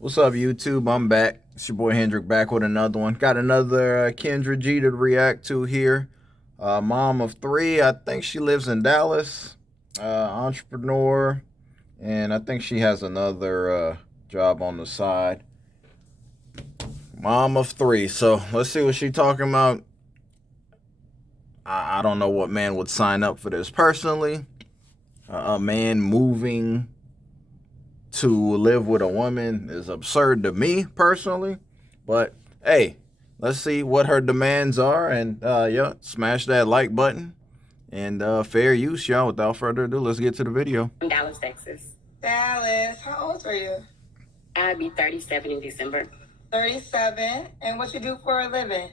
What's up, YouTube? I'm back. It's your boy Hendrick back with another one. Got another Kendra G to react to here. Mom of three. I think she lives in Dallas. Entrepreneur. And I think she has another job on the side. Mom of three. So let's see what she's talking about. I don't know what man would sign up for this personally. A man moving to live with a woman is absurd to me personally, but hey, let's see what her demands are, and yeah, smash that like button and fair use, y'all. Without further ado, let's get to the video. Dallas, Texas. Dallas, how old are you? I'll be 37 in December. 37. And what you do for a living?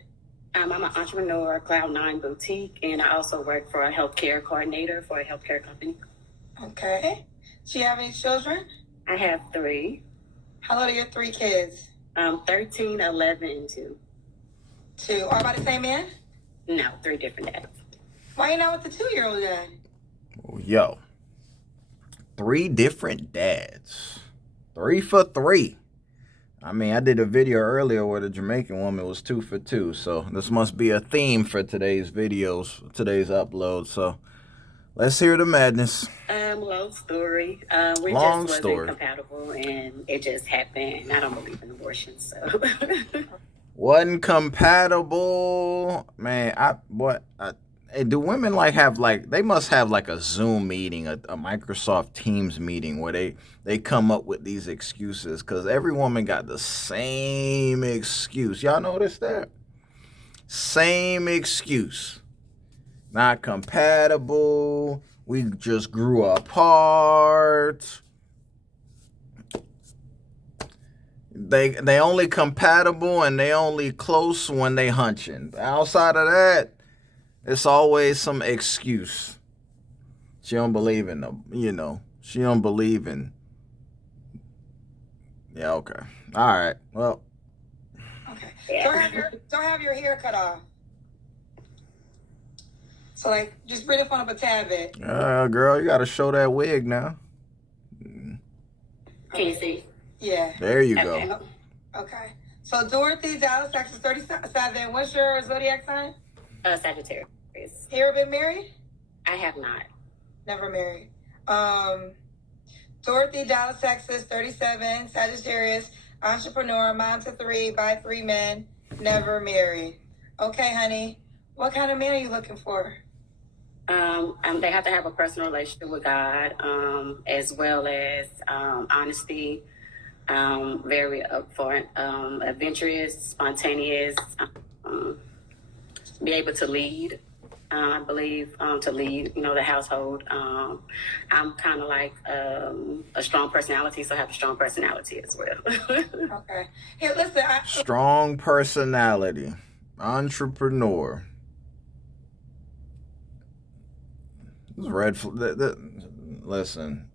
I'm an entrepreneur, Cloud9 Boutique, and I also work for a healthcare coordinator for a healthcare company. Okay. Do you have any children? I have 3. How old are your 3 kids? 13, 11, and 2. 2. All by the same man? No, 3 different dads. Why you not with the 2-year-old then? Yo, 3 different dads. 3 for 3. I mean, I did a video earlier where the Jamaican woman was 2 for 2. So this must be a theme for today's videos, today's upload. So let's hear the madness. Long story. We Long just story. wasn't compatible, and it just happened. I don't believe in abortion, so. Wasn't compatible, man. Hey, do women they must have like a Zoom meeting, a Microsoft Teams meeting where they come up with these excuses, because every woman got the same excuse. Y'all notice that? Same excuse. Not compatible. We just grew apart. They only compatible and they only close when they hunching. Outside of that, it's always some excuse. She don't believe in them, She don't believe in. Yeah, okay. All right. Well. Okay. Don't have your hair cut off. So like, just bring the phone up a tad bit. Girl, you gotta show that wig now. Can you see? Yeah. There you go. Okay. So Dorothy, Dallas, Texas, 37. What's your zodiac sign? Sagittarius. You ever been married? I have not. Never married. Dorothy, Dallas, Texas, 37, Sagittarius, entrepreneur, mom to 3, by 3 men, never married. Okay, honey. What kind of man are you looking for? They have to have a personal relationship with God, as well as honesty, very upfront, adventurous, spontaneous, be able to lead. I believe to lead, the household. I'm kind of like a strong personality, so I have a strong personality as well. Okay. Here, listen. Strong personality, entrepreneur. Listen,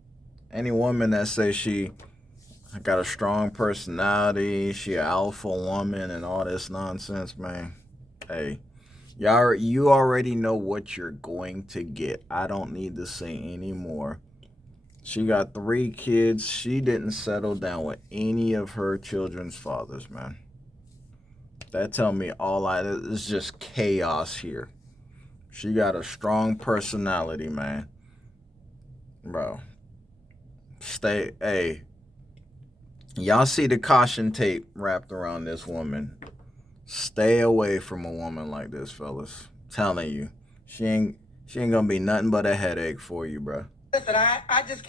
any woman that says she got a strong personality, she an alpha woman and all this nonsense, man, hey, you already know what you're going to get. I don't need to say any more. She got 3 kids. She didn't settle down with any of her children's fathers, man. That tell me it's just chaos here. She got a strong personality, man. Bro. Hey. Y'all see the caution tape wrapped around this woman. Stay away from a woman like this, fellas. I'm telling you. She ain't gonna be nothing but a headache for you, bro. Listen, I just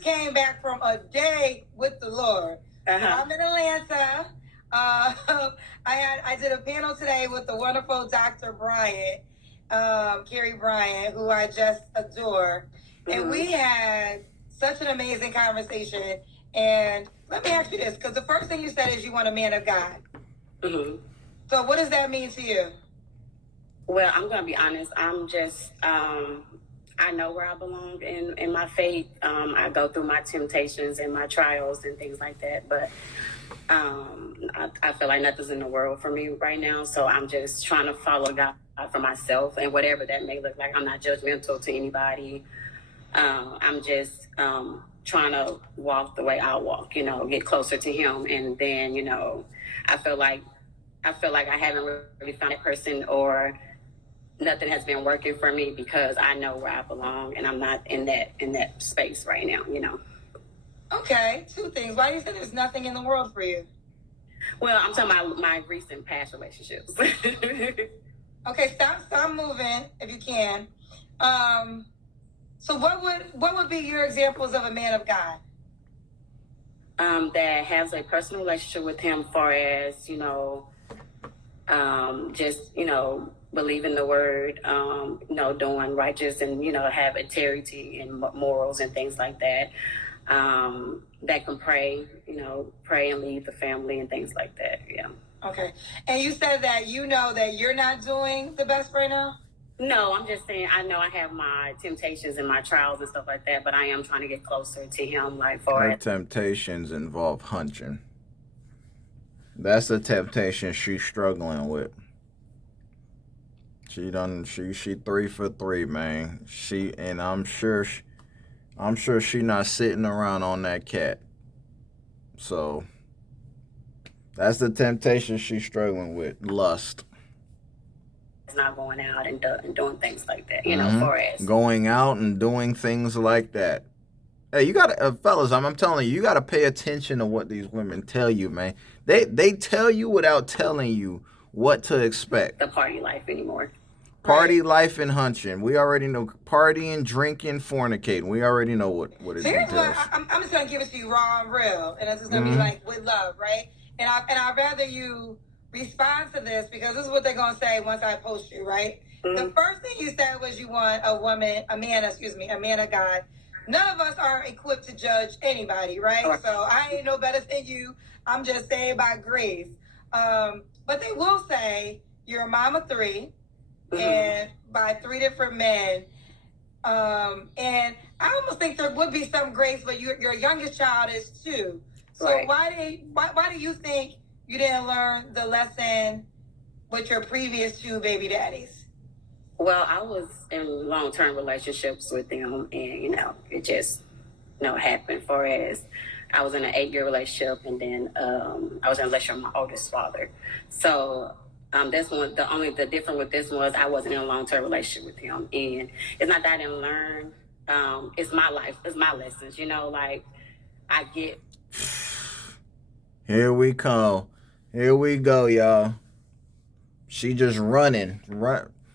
came back from a day with the Lord. Uh-huh. I'm in Atlanta. I did a panel today with the wonderful Dr. Bryant, Carrie Bryant, who I just adore. Mm-hmm. And we had such an amazing conversation. And let me ask you this, because the first thing you said is you want a man of God. Mm-hmm. So what does that mean to you? Well, I'm going to be honest. I'm just, I know where I belong in my faith. I go through my temptations and my trials and things like that. But I feel like nothing's in the world for me right now. So I'm just trying to follow God for myself, and whatever that may look like. I'm not judgmental to anybody. I'm just trying to walk the way I walk, get closer to him. And then, I feel like I haven't really found that person, or nothing has been working for me because I know where I belong and I'm not in that space right now. Okay, two things. Why do you say there's nothing in the world for you? Well, I'm talking about my recent past relationships. Okay, stop moving if you can. So what would be your examples of a man of God? That has a personal relationship with him, far as just believing the word, doing righteous, and have integrity and morals and things like that. That can pray and lead the family and things like that. Yeah. Okay. And you said that that you're not doing the best right now? No, I'm just saying I know I have my temptations and my trials and stuff like that, but I am trying to get closer to him, like Her temptations involve hunching. That's the temptation she's struggling with. She 3 for 3, man. I'm sure she not sitting around on that cat. So that's the temptation she's struggling with. Lust. It's not going out and doing things like that, for us. Going out and doing things like that. Hey, you gotta, fellas, I'm telling you, you gotta pay attention to what these women tell you, man. They tell you without telling you what to expect. The party life anymore. Party life and hunching. We already know partying, drinking, fornicating. We already know what it Here's entails. what I'm just gonna give it to you raw and real, and it's just gonna be like with love, right? And I'd rather you respond to this because this is what they're gonna say once I post you, right? The first thing you said was you want a man of God. None of us are equipped to judge anybody, right? So I ain't no better than you. I'm just saying by grace. But they will say you're a mom of 3, and by 3 different men. And I almost think there would be some grace, but your youngest child is 2. So why do you think you didn't learn the lesson with your previous 2 baby daddies? Well, I was in long-term relationships with them, and it just happened. For as I was in an 8-year relationship, and then I was in a relationship with my oldest father. So this one, the difference with this one was I wasn't in a long-term relationship with him, and it's not that I didn't learn. It's my life, it's my lessons. Like I get. Here we go, y'all. She just running,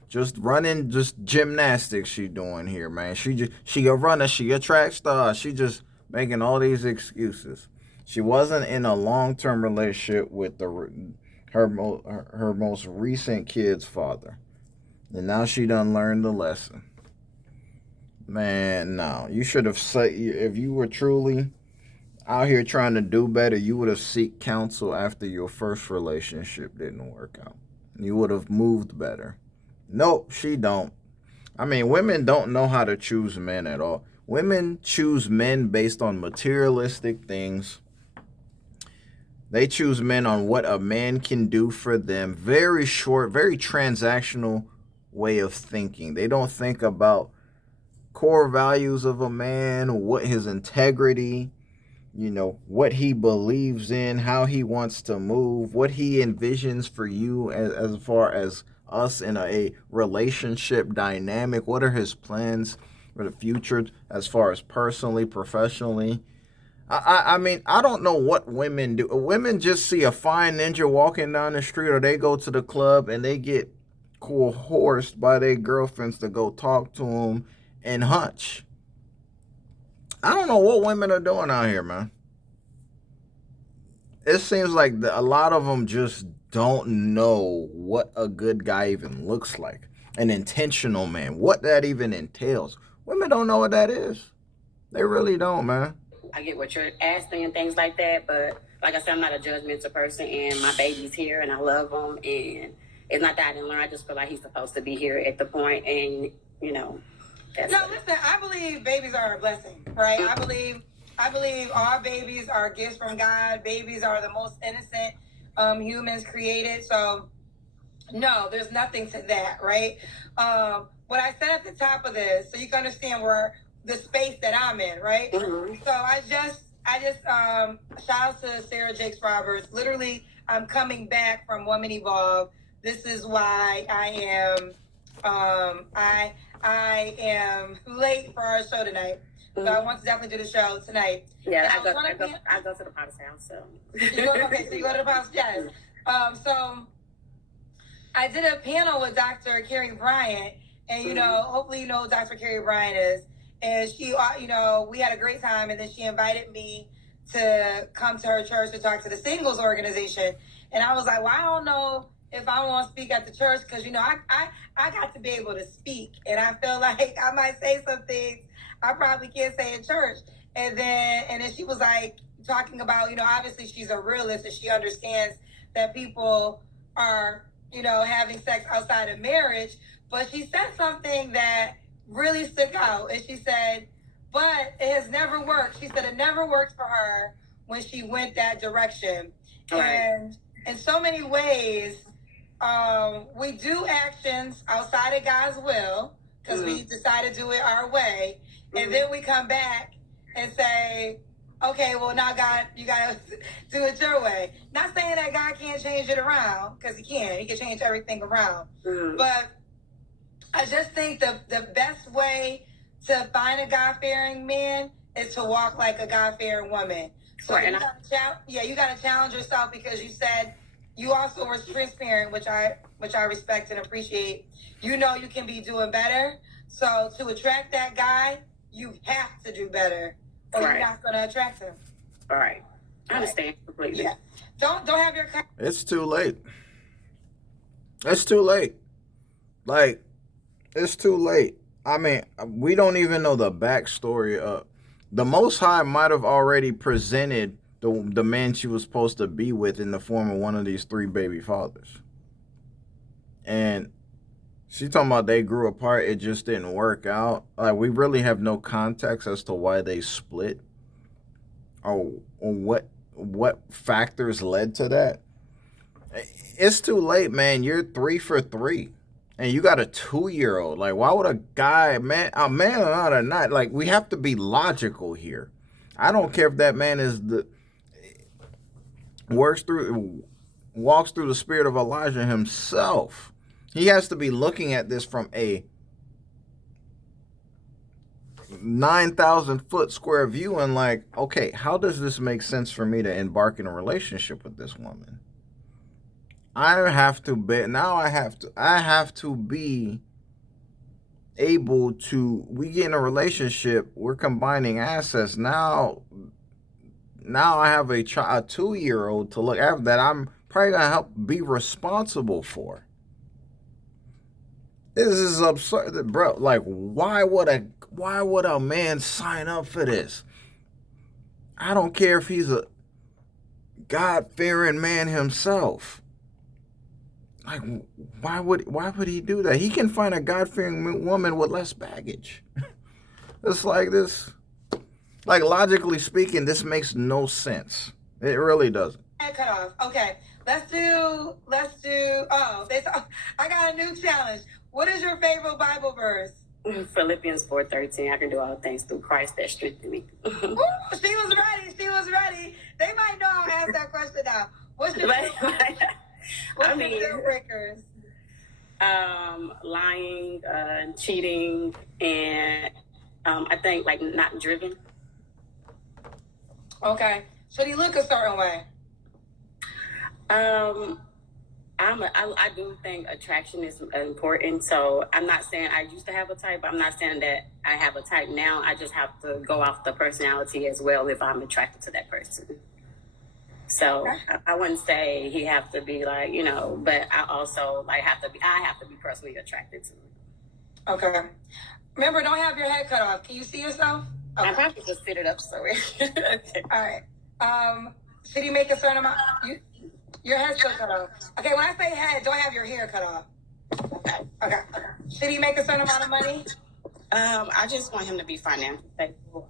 just gymnastics. She doing here, man. She a runner. She a track star. She just making all these excuses. She wasn't in a long-term relationship with her most recent kid's father, and now she done learned the lesson. Man, no, you should have said, if you were truly out here trying to do better, you would have sought counsel after your first relationship didn't work out. You would have moved better. Nope, she don't. I mean, women don't know how to choose men at all. Women choose men based on materialistic things. They choose men on what a man can do for them. Very short, very transactional way of thinking. They don't think about core values of a man, what his integrity, what he believes in, how he wants to move, what he envisions for you as far as us in a relationship dynamic. What are his plans for the future as far as personally, professionally? I mean, I don't know what women do. Women just see a fine ninja walking down the street, or they go to the club and they get coerced by their girlfriends to go talk to them and hunch. I don't know what women are doing out here, man. It seems like a lot of them just don't know what a good guy even looks like. An intentional man, what that even entails. Women don't know what that is. They really don't, man. I get what you're asking and things like that, but like I said, I'm not a judgmental person, and my baby's here, and I love him, and it's not that I didn't learn. I just feel like he's supposed to be here at the point, and listen, I believe babies are a blessing, right? I believe all babies are gifts from God. Babies are the most innocent humans created. So, no, there's nothing to that, right? What I said at the top of this, so you can understand where the space that I'm in, right? Mm-hmm. So I just shout out to Sarah Jakes Roberts. Literally, I'm coming back from Woman Evolve. This is why I am late for our show tonight. So I want to definitely do the show tonight. Yeah, I go to the Potter's house. So okay, so you go to the Potter's, yes. So I did a panel with Dr. Carrie Bryant, and hopefully you know who Dr. Carrie Bryant is. And she, we had a great time, and then she invited me to come to her church to talk to the singles organization. And I was like, well, I don't know if I want to speak at the church because, I got to be able to speak. And I feel like I might say some things I probably can't say in church. And then she was like talking about, obviously she's a realist and she understands that people are, having sex outside of marriage. But she said something that really stuck out. And she said, but it has never worked. She said it never worked for her when she went that direction. Right. And in so many ways, we do actions outside of God's will because we decide to do it our way. And then we come back and say, okay, well, now God, you got to do it your way. Not saying that God can't change it around, because he can. He can change everything around. But I just think the best way to find a God-fearing man is to walk like a God-fearing woman. So you got to challenge yourself because you said you also were transparent, which I respect and appreciate. You can be doing better. So to attract that guy, you have to do better, or you're not going to attract him. All right. I understand completely. Yeah. Don't have your. It's too late. It's too late. Like, it's too late. I mean, we don't even know the backstory of. The Most High might have already presented the man she was supposed to be with in the form of one of these 3 baby fathers. And she talking about they grew apart, it just didn't work out. Like, we really have no context as to why they split or what factors led to that. It's too late, man. You're 3 for 3. And you got a 2-year-old. Like, why would a man or not? Like, we have to be logical here. I don't care if that man walks through the spirit of Elijah himself. He has to be looking at this from a 9,000-foot square view and like, okay, how does this make sense for me to embark in a relationship with this woman? I have to be able to, we get in a relationship, we're combining assets. Now I have a 2-year-old to look after that I'm probably going to help be responsible for. This is absurd, bro. Like, why would a man sign up for this? I don't care if he's a God-fearing man himself. Like, why would he do that? He can find a God-fearing woman with less baggage. It's like this. Like, logically speaking, this makes no sense. It really doesn't. Cut off. Okay, let's do. I got a new challenge. What is your favorite Bible verse? Philippians 4:13. I can do all things through Christ that strengthens me. Ooh, she was ready. They might know I'll ask that question now. What's your deal breakers? Lying, cheating, and I think like not driven. Okay. Should he look a certain way? I do think attraction is important. So I'm not saying I used to have a type. I'm not saying that I have a type now. I just have to go off the personality as well if I'm attracted to that person. So I wouldn't say he have to be like, but I also I have to be personally attracted to him. Okay. Remember, don't have your head cut off. Can you see yourself? Okay. I probably just fit it up so okay. All right. Should he make a certain amount? Your head's still cut off. Okay, when I say head, don't have your hair cut off. Okay. Should he make a certain amount of money? I just want him to be financially stable.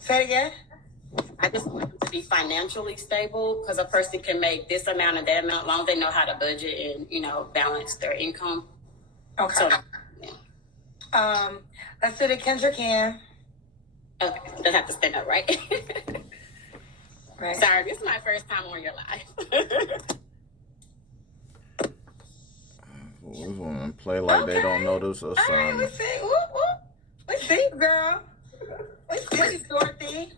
Say it again. I just want him to be financially stable because a person can make this amount and that amount as long as they know how to budget and balance their income. Okay. So, yeah. Let's do the Kendra Cam. Okay, just have to stand up, right? Right. Sorry, this is my first time on your live. We want to play like they don't know this All right, assignment. we see. Whoop, whoop. We see, girl. We see, Dorothy.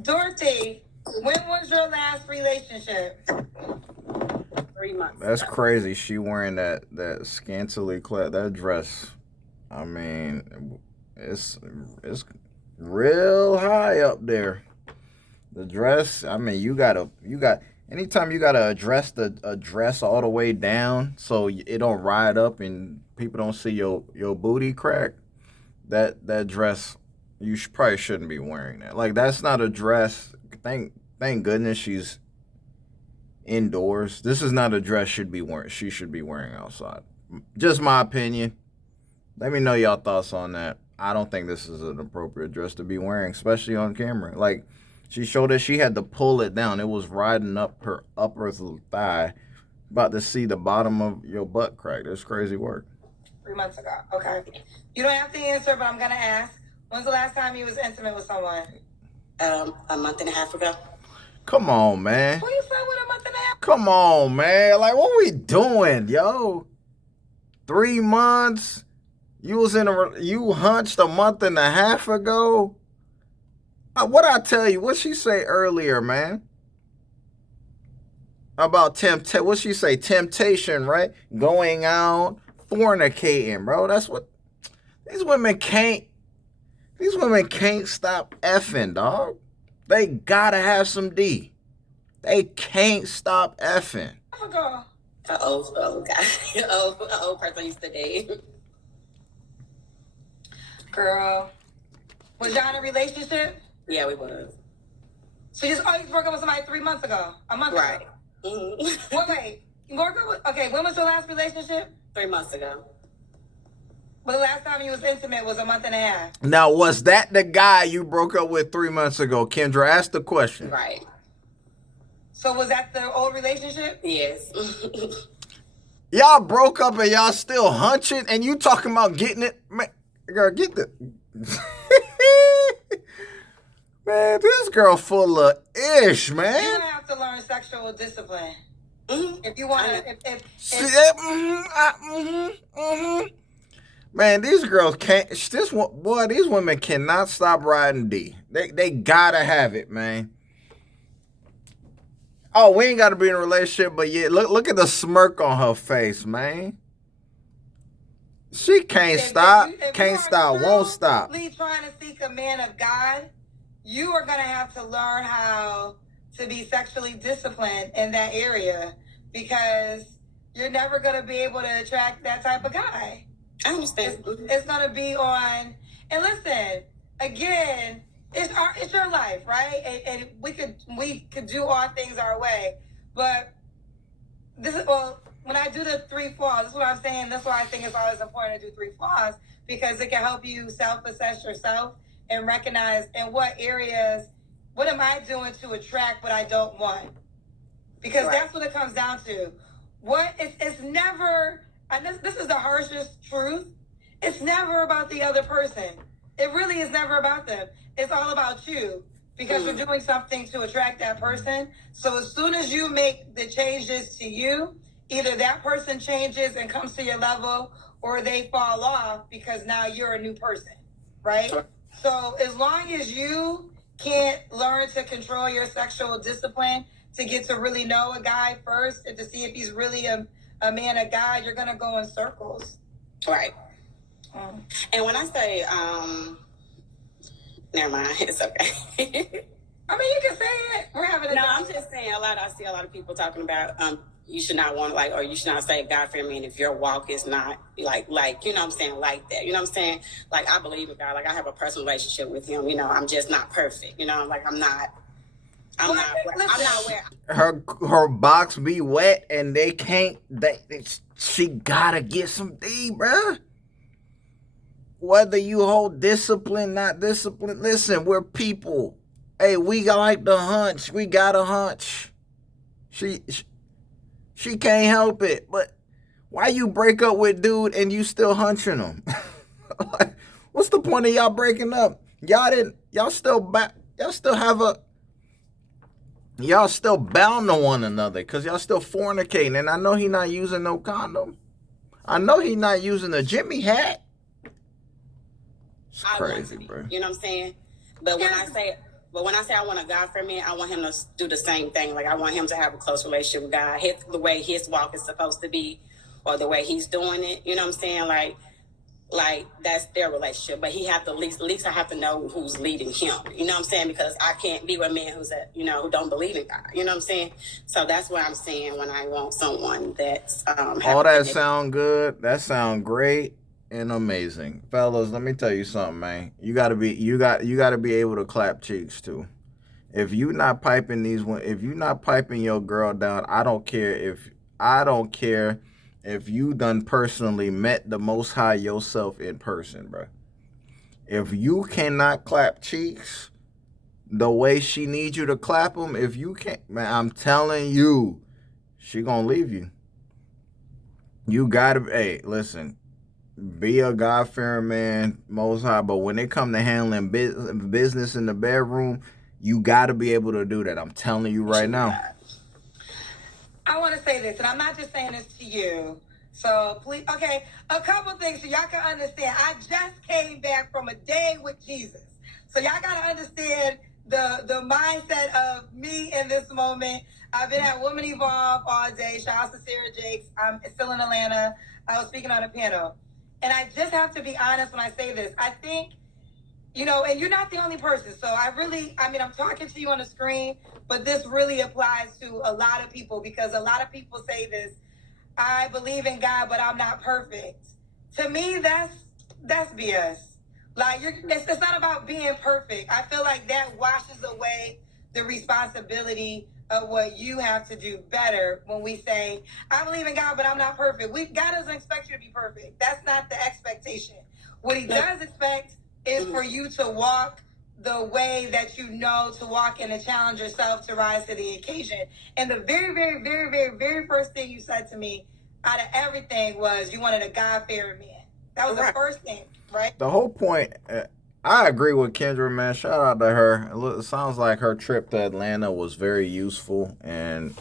Dorothy, when was your last relationship? 3 months. That's ago. crazy. She wearing that scantily clad that dress. I mean, it's real high up there. The dress. I mean, you got anytime you gotta address the dress all the way down so it don't ride up and people don't see your booty crack. That dress, you probably shouldn't be wearing that. Like, that's not a dress. Thank goodness she's indoors. This is not a dress she should be wearing outside. Just my opinion. Let me know y'all thoughts on that. I don't think this is an appropriate dress to be wearing, especially on camera. Like, she showed us she had to pull it down. It was riding up her upper thigh. About to see the bottom of your butt crack. That's crazy work. 3 months ago. Okay. You don't have to answer, but I'm going to ask. When's the last time you was intimate with someone? A month and a half ago. Come on, man. What you said with a month and a half? Come on, man. Like, what we doing, yo? 3 months? You hunched a month and a half ago? What I tell you? What she say earlier, man? About what she say? Temptation, right? Going out, fornicating, bro. That's what these women can't stop effing, dog. They gotta have some D. They can't stop effing. Old guy. old person I used to date. Girl. Was y'all in a relationship? Yeah, we was. So you just broke up with somebody 3 months ago? A month Right. ago? Mm-hmm. Wait. You broke up with, okay, when was your last relationship? 3 months ago. But the last time you was intimate was a month and a half. Now, was that the guy you broke up with 3 months ago? Kendra, ask the question. Right. So was that the old relationship? Yes. Y'all broke up and y'all still hunching and you talking about getting it? Man, girl, get the... Man, this girl full of ish, man. You're going to have to learn sexual discipline. Mm-hmm. If you want to... Man, these girls can't... these women cannot stop riding D. They gotta have it, man. Oh, we ain't got to be in a relationship, but yeah, look at the smirk on her face, man. She can't stop, won't stop. Trying to seek a man of God, you are going to have to learn how to be sexually disciplined in that area because you're never going to be able to attract that type of guy. I understand. It's going to be on, and listen, again, it's your life, right? And we could do all things our way, but when I do the 3 flaws, that's what I'm saying. That's why I think it's always important to do 3 flaws because it can help you self-assess yourself and recognize in what areas, what am I doing to attract what I don't want? Because that's what it comes down to. It's never, and this is the harshest truth. It's never about the other person. It really is never about them. It's all about you because you're doing something to attract that person. So as soon as you make the changes to you, either that person changes and comes to your level or they fall off because now you're a new person, right? Sure. So as long as you can't learn to control your sexual discipline to get to really know a guy first and to see if he's really a man of God, you're going to go in circles. Right. And when I say, never mind, it's okay. I mean, you can say it. We're having No, I'm just saying I see a lot of people talking about you should not want or you should not say God-fearing man if your walk is not like you know what I'm saying, like that. You know what I'm saying? Like I believe in God. Like I have a personal relationship with him. You know, I'm just not perfect. You know, like I'm not where her box be wet and they can't she gotta get some D, bruh. Whether you hold discipline, not discipline, listen, we're people. Hey, we like to hunch. We got to hunch. She can't help it. But Why you break up with dude and you still hunching him? Like, what's the point of y'all breaking up? Y'all still have a, y'all still bound to one another because y'all still fornicating. And I know he not using no condom. I know he not using a Jimmy hat. It's crazy, bro. You know what I'm saying? But when I say I want a God-fearing man, I want him to do the same thing. Like, I want him to have a close relationship with God, the way his walk is supposed to be, or the way he's doing it. You know what I'm saying? Like that's their relationship. But he have to at least I have to know who's leading him. You know what I'm saying? Because I can't be with a man who don't believe in God. You know what I'm saying? So that's what I'm saying when I want someone that's all that sound good. That sound great and amazing, fellas. Let me tell you something, man. You gotta be able to clap cheeks too. If you not piping your girl down, I don't care if you done personally met the Most High yourself in person, bro. If you cannot clap cheeks the way she needs you to clap them, if you can't, man, I'm telling you, she gonna leave you. You gotta, hey, listen, be a God-fearing man, Most High, but when it come to handling business in the bedroom, you gotta be able to do that. I'm telling you right now. I want to say this, and I'm not just saying this to you. So please, okay, a couple things so y'all can understand. I just came back from a day with Jesus. So y'all got to understand the mindset of me in this moment. I've been at Women Evolve all day. Shout out to Sarah Jakes. I'm still in Atlanta. I was speaking on a panel. And I just have to be honest when I say this. I think, and you're not the only person. So I'm talking to you on the screen, but this really applies to a lot of people because a lot of people say this. I believe in God, but I'm not perfect. To me, that's BS. Like, it's not about being perfect. I feel like that washes away the responsibility of what you have to do better when we say, I believe in God, but I'm not perfect. God doesn't expect you to be perfect. That's not the expectation. What he does expect is for you to walk the way that you know to walk and to challenge yourself to rise to the occasion. And the very, very, very, very, very first thing you said to me out of everything was you wanted a God-fearing man. That was the first thing, right? The whole point, I agree with Kendra, man. Shout out to her. It sounds like her trip to Atlanta was very useful, and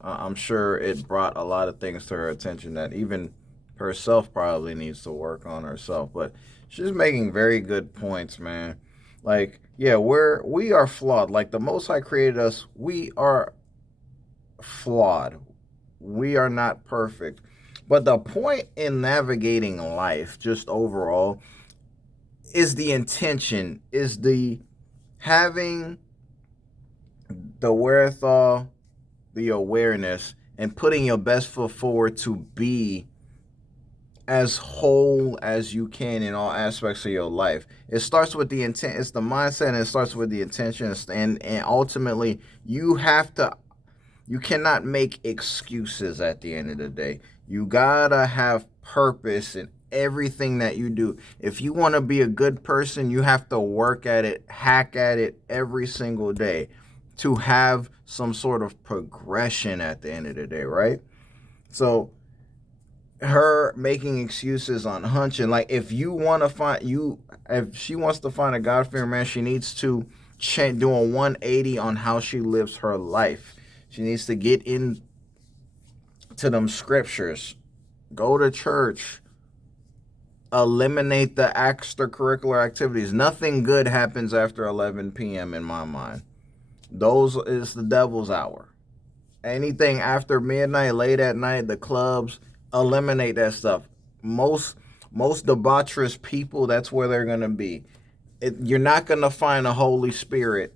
I'm sure it brought a lot of things to her attention that even herself probably needs to work on herself. But she's making very good points, man. Like, yeah, we are flawed. Like, the Most High created us. We are flawed. We are not perfect. But the point in navigating life, just overall, is the intention, is the having the wherewithal, the awareness, and putting your best foot forward to be as whole as you can in all aspects of your life. It starts with the intent. It's the mindset, and it starts with the intention. And ultimately, you cannot make excuses at the end of the day. You gotta have purpose in everything that you do. If you want to be a good person, you have to work at it, hack at it every single day to have some sort of progression at the end of the day, right? So her making excuses on hunching, like, if she wants to find a God-fearing man, she needs to do a 180 on how she lives her life. She needs to get into them scriptures, go to church, eliminate the extracurricular activities. Nothing good happens after 11 p.m. in my mind. Those is the devil's hour. Anything after midnight, late at night, the clubs, eliminate that stuff. Most debaucherous people, that's where they're gonna be. You're not gonna find a Holy Spirit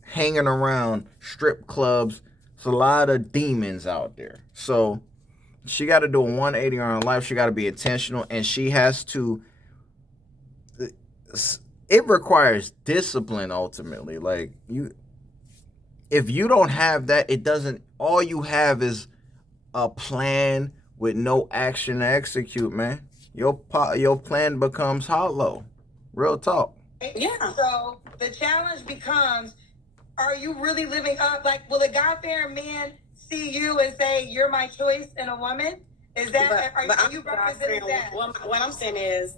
hanging around strip clubs. There's a lot of demons out there. So she got to do a 180 on her life. She got to be intentional, and she has to. It requires discipline ultimately. Like, if you don't have that, it doesn't. All you have is a plan with no action to execute, man. Your plan becomes hollow. Real talk. Yeah. So the challenge becomes, are you really living up? Like, will a God-fearing man see you and say, you're my choice in a woman? Is that, are I'm you a God representing friend. that? What I'm saying is,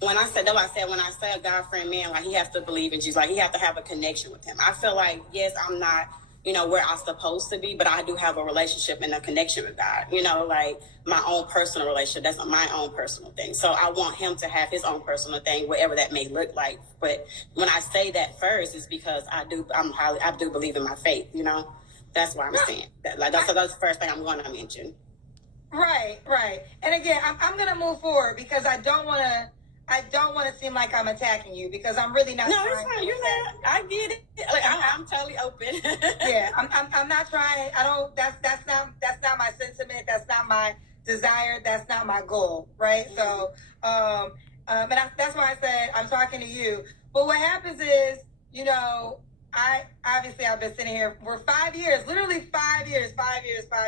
when I said a God friend man, like he has to believe in Jesus, like he has to have a connection with him. I feel like, yes, I'm not, where I'm supposed to be, but I do have a relationship and a connection with God, like my own personal relationship. That's my own personal thing. So I want him to have his own personal thing, whatever that may look like. But when I say that first, is because I do believe in my faith, That's why I'm saying that. Like that's the first thing I'm going to mention. Right. And again, I'm going to move forward because I don't want to seem like I'm attacking you because I'm really not. No, it's fine. You're not. I get it. Like I'm totally open. Yeah, I'm not trying. I don't. That's not my sentiment. That's not my desire. That's not my goal. Right. Mm-hmm. So, and that's why I said I'm talking to you. But what happens is, I've been sitting here for 5 years, literally 5 years, 5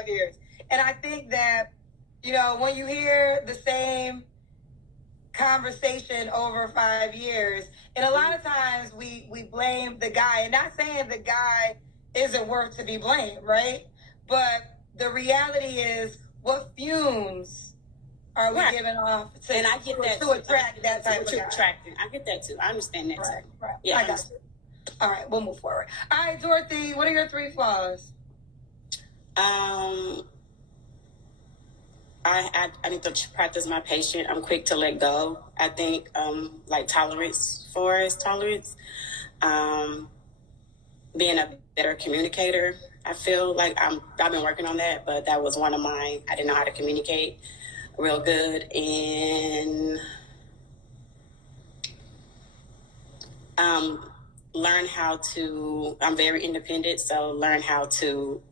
years. And I think that, when you hear the same conversation over 5 years, and a lot of times we blame the guy, and not saying the guy isn't worth to be blamed, right? But the reality is, what fumes are we giving off to, and I get that to attract that type of guy? I get that too. I understand that too. Right. Yeah, I got you. All right, we'll move forward. All right, Dorothy, what are your 3 flaws? I need to practice my patience. I'm quick to let go. I think like tolerance. Being a better communicator. I feel like I've been working on that, but that was one of mine. I didn't know how to communicate real good, and learn how to. I'm very independent, so learn how to,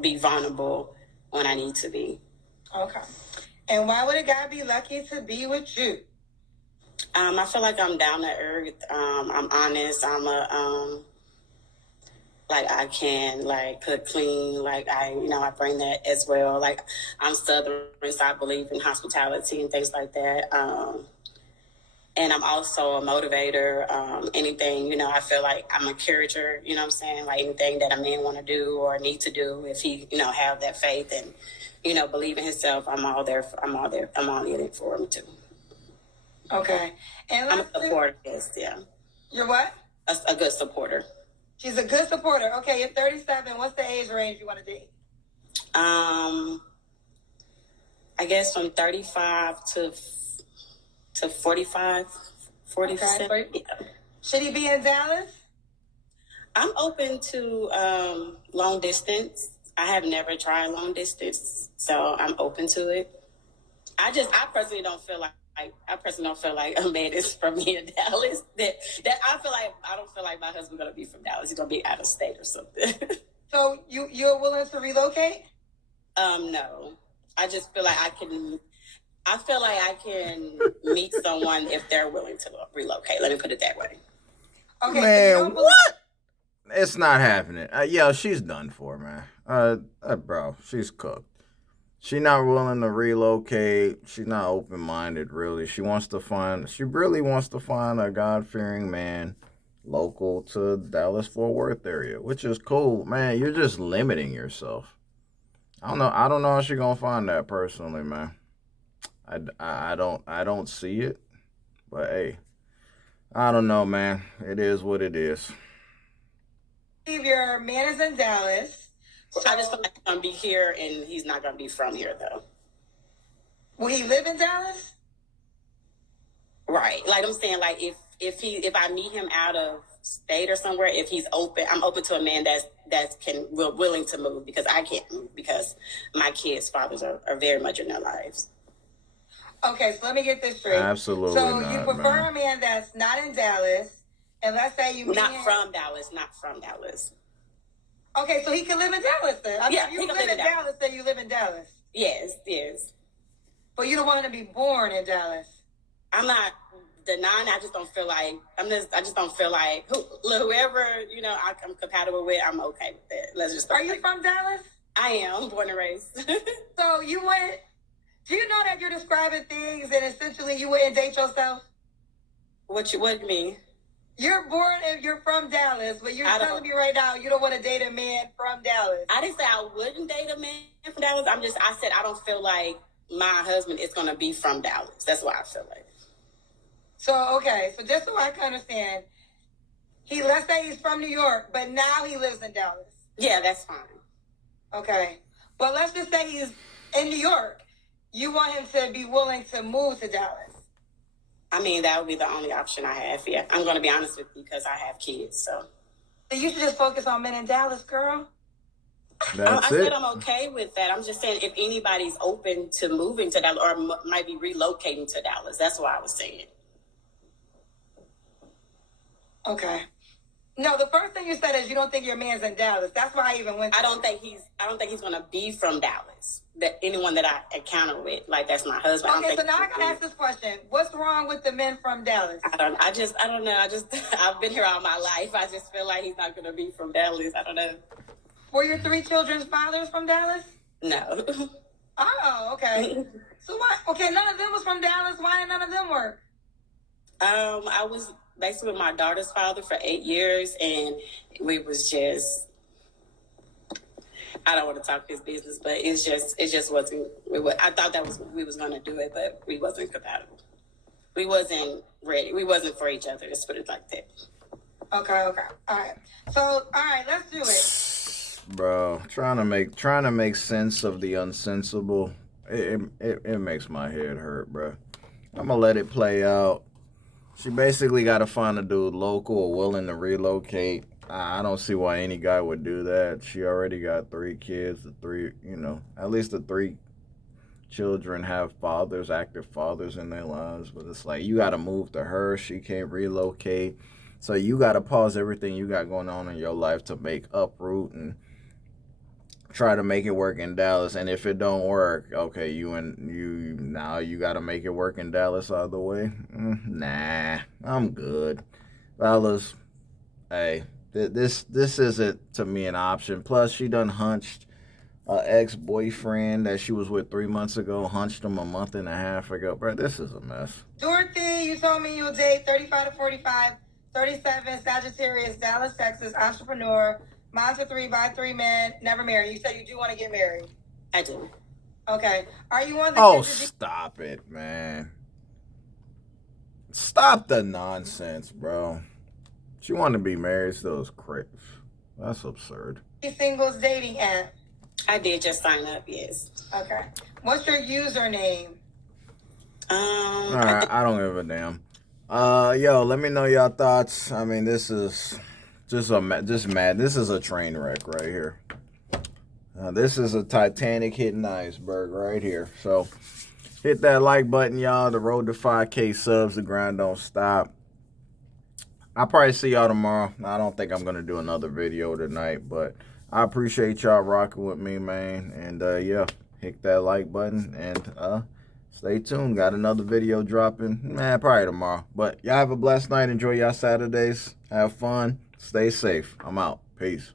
be vulnerable when I need to be. Okay. And why would a guy be lucky to be with you? I feel like I'm down to earth. I'm honest. I'm like I can cook clean. Like I bring that as well. Like I'm Southern, so I believe in hospitality and things like that. And I'm also a motivator. Anything, I feel like I'm a encourager, what I'm saying? Like anything that a man want to do or need to do, if he, have that faith and, believe in himself, I'm all there. I'm all in it for him too. Okay. And I'm a supporter, yes, yeah. You're what? A good supporter. She's a good supporter. Okay, you're 37. What's the age range you want to date? I guess from 35 to 45, 47. Okay. Yeah. Should he be in Dallas? I'm open to long distance. I have never tried long distance, so I'm open to it. I personally don't feel like a man is from here in Dallas. That I don't feel like my husband's gonna be from Dallas. He's gonna be out of state or something. So you're willing to relocate? No. I just feel like I feel like I can meet someone if they're willing to relocate. Let me put it that way. Okay, man, what? It's not happening. Yo, she's done for, man. Bro, she's cooked. She's not willing to relocate. She's not open-minded, really. She really wants to find a God-fearing man local to Dallas-Fort Worth area, which is cool. Man, you're just limiting yourself. I don't know how she's gonna find that personally, man. I don't see it. But hey, I don't know, man. It is what it is. Your man is in Dallas. So I just feel like he's gonna be here, and he's not gonna be from here, though. Will he live in Dallas? Right. Like I'm saying, like if I meet him out of state or somewhere, if he's open, I'm open to a man that's willing to move, because I can't move because my kids' fathers are very much in their lives. Okay, so let me get this straight. Absolutely. So not, you prefer man. a man that's not in Dallas, and let's say you meet not him. from Dallas. Okay, so he can live in Dallas then. I mean, Yeah, if you live in Dallas, then you live in Dallas. Yes. But you don't want him to be born in Dallas. I'm not denying. I just don't feel like whoever I'm compatible with. I'm okay with that. Let's just. Are you from Dallas? I am born and raised. So you went. Do you know that you're describing things and essentially you wouldn't date yourself? What do you mean? You're born and you're from Dallas, but you're telling me right now you don't want to date a man from Dallas. I didn't say I wouldn't date a man from Dallas. I said I don't feel like my husband is going to be from Dallas. That's what I feel like. So, okay. So just so I can understand, let's say he's from New York, but now he lives in Dallas. Yeah, that's fine. Okay. But let's just say he's in New York. You want him to be willing to move to Dallas. I mean, that would be the only option I have. Yeah, I'm going to be honest with you because I have kids. So you should just focus on men in Dallas, girl. That's I it. said I'm okay with that. I'm just saying if anybody's open to moving to Dallas or might be relocating to Dallas, that's what I was saying. Okay. No, the first thing you said is you don't think your man's in Dallas. That's why I even went. I don't think he's going to be from Dallas. That anyone that I encounter with, like that's my husband. Okay, so now I gotta ask this question: what's wrong with the men from Dallas? I don't know. I've been here all my life. I just feel like he's not going to be from Dallas. I don't know. Were your 3 children's fathers from Dallas? No. Oh, okay. So why? Okay, none of them was from Dallas. Why did none of them work? I was basically with my daughter's father for 8 years, and we was just. I don't want to talk his business, but it just wasn't. I thought we was going to do it, but we wasn't compatible. We wasn't ready. We wasn't for each other. Let's put it like that. Okay. All right. So, all right, let's do it. Bro, trying to make sense of the unsensible. It makes my head hurt, bro. I'm gonna let it play out. She basically got to find a dude local or willing to relocate. I don't see why any guy would do that. She already got 3 kids. At least the 3 children have fathers, active fathers in their lives. But it's like you got to move to her. She can't relocate. So you got to pause everything you got going on in your life to make uproot and try to make it work in Dallas. And if it don't work, okay, you got to make it work in Dallas all the way. Nah, I'm good. Fellas, hey. This isn't, to me, an option. Plus, she done hunched an ex-boyfriend that she was with 3 months ago, hunched him a month and a half ago. Bro, this is a mess. Dorothy, you told me you'll date 35 to 45, 37, Sagittarius, Dallas, Texas, entrepreneur, mom to 3 by 3 men, never married. You said you do want to get married. I do. Okay. Are you on the... Oh, stop it, man. Stop the nonsense, bro. She wanted to be married, so it's crazy. That's absurd. Singles dating app. I did just sign up, yes. Okay. What's your username? All right, I don't give a damn. Yo, let me know your thoughts. I mean, this is just mad. This is a train wreck right here. This is a Titanic hitting iceberg right here. So hit that like button, y'all. The road to 5K subs. The grind don't stop. I'll probably see y'all tomorrow. I don't think I'm going to do another video tonight, but I appreciate y'all rocking with me, man. And, yeah, hit that like button and stay tuned. Got another video dropping, man, probably tomorrow. But y'all have a blessed night. Enjoy y'all Saturdays. Have fun. Stay safe. I'm out. Peace.